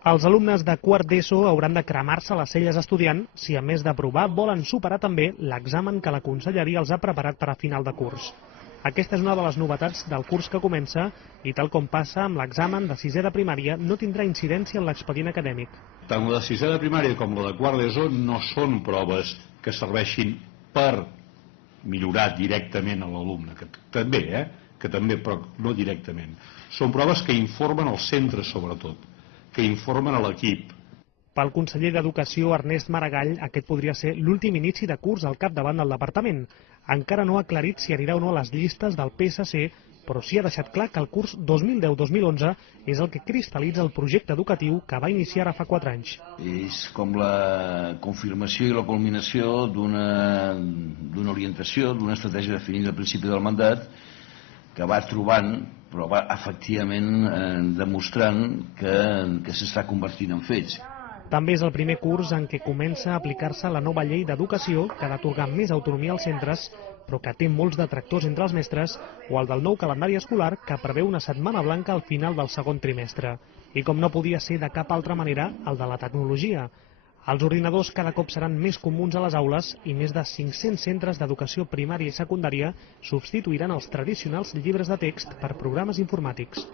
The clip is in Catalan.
Els alumnes de quart d'ESO hauran de cremar-se les celles estudiant si, a més d'aprovar, volen superar també l'examen que la conselleria els ha preparat per a final de curs. Aquesta és una de les novetats del curs que comença i, tal com passa amb l'examen de sisè de primària, no tindrà incidència en l'expedient acadèmic. Tant la de sisè de primària com la de quart d'ESO no són proves que serveixin per millorar directament a l'alumne, que també, però no directament. Són proves que informen els centres, sobretot, que informen a l'equip. Pel conseller d'Educació, Ernest Maragall, aquest podria ser l'últim inici de curs al capdavant del departament. Encara no ha aclarit si anirà o no a les llistes del PSC, però sí ha deixat clar que el curs 2010-2011 és el que cristal·litza el projecte educatiu que va iniciar ara fa 4 anys. És com la confirmació i la culminació d'una orientació, d'una estratègia definida al principi del mandat, que va trobant, però va efectivament demostrant que s'està convertint en fets. També és el primer curs en què comença a aplicar-se la nova llei d'educació que ha d'atorgar més autonomia als centres, però que té molts detractors entre els mestres, o el del nou calendari escolar que preveu una setmana blanca al final del segon trimestre. I com no podia ser de cap altra manera, el de la tecnologia. Els ordinadors cada cop seran més comuns a les aules i més de 500 centres d'educació primària i secundària substituiran els tradicionals llibres de text per programes informàtics.